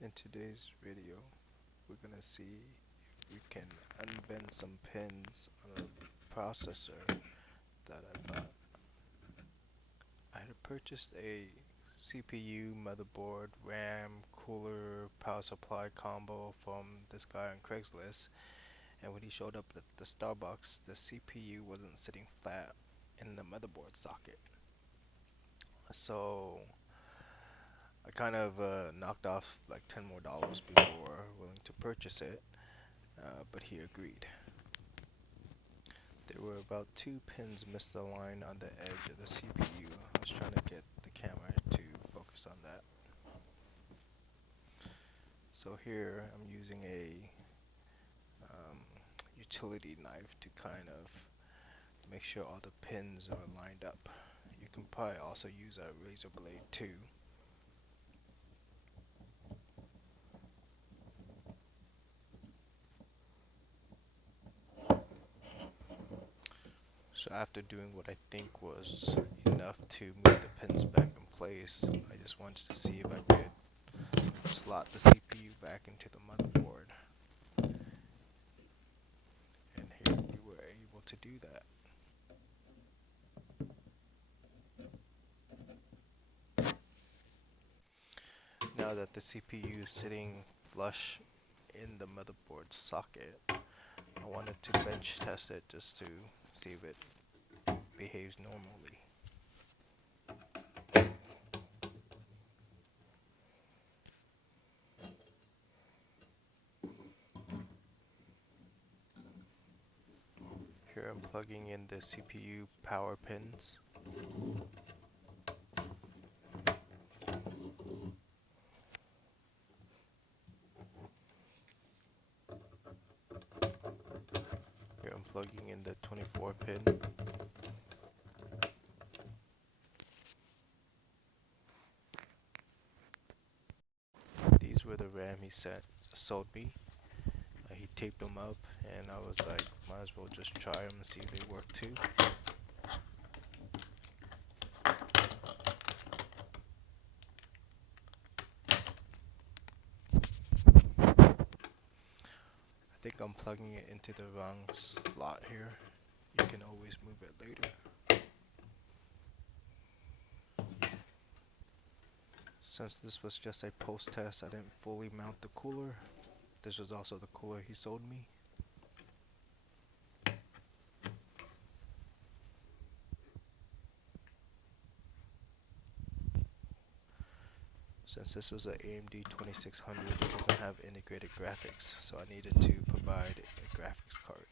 In today's video, we're gonna see if we can unbend some pins on a processor that I bought. I had purchased a CPU, motherboard, RAM, cooler, power supply combo from this guy on Craigslist, and when he showed up at the Starbucks, the CPU wasn't sitting flat in the motherboard socket. So I kind of knocked off like $10 more before willing to purchase it, but he agreed. There were about 2 pins misaligned on the edge of the CPU. I was trying to get the camera to focus on that. So here I'm using a utility knife to kind of make sure all the pins are lined up. You can probably also use a razor blade too. So after doing what I think was enough to move the pins back in place, I just wanted to see if I could slot the CPU back into the motherboard. And here we were able to do that. Now that the CPU is sitting flush in the motherboard socket, I wanted to bench test it just to see if it behaves normally. Here I'm plugging in the CPU power pins. Here I'm plugging in the 24 pin. These were the RAM he sold me. He taped them up and I was like, might as well just try them and see if they work too. I think I'm plugging it into the wrong slot here. You can always move it later. Since this was just a post test, I didn't fully mount the cooler. This was also the cooler he sold me. Since this was an AMD 2600, it doesn't have integrated graphics, so I needed to provide a graphics card.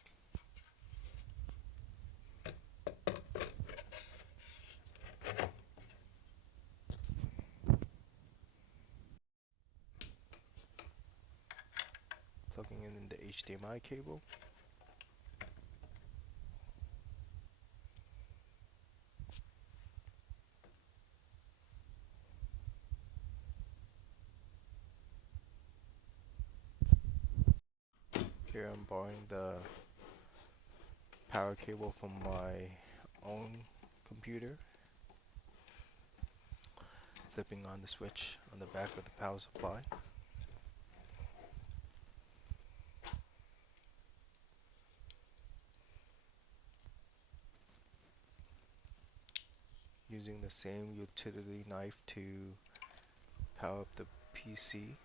Plugging in the HDMI cable. Here I'm borrowing the power cable from my own computer. Flipping on the switch on the back of the power supply. Using the same utility knife to power up the PC.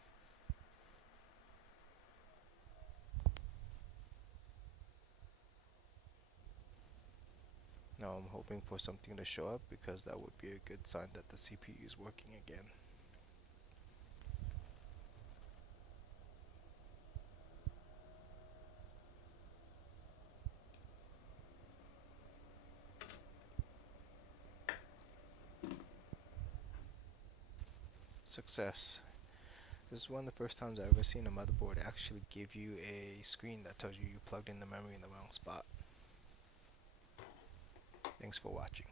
Now I'm hoping for something to show up because that would be a good sign that the CPU is working again. Success. This is one of the first times I've ever seen a motherboard actually give you a screen that tells you you plugged in the memory in the wrong spot. Thanks for watching.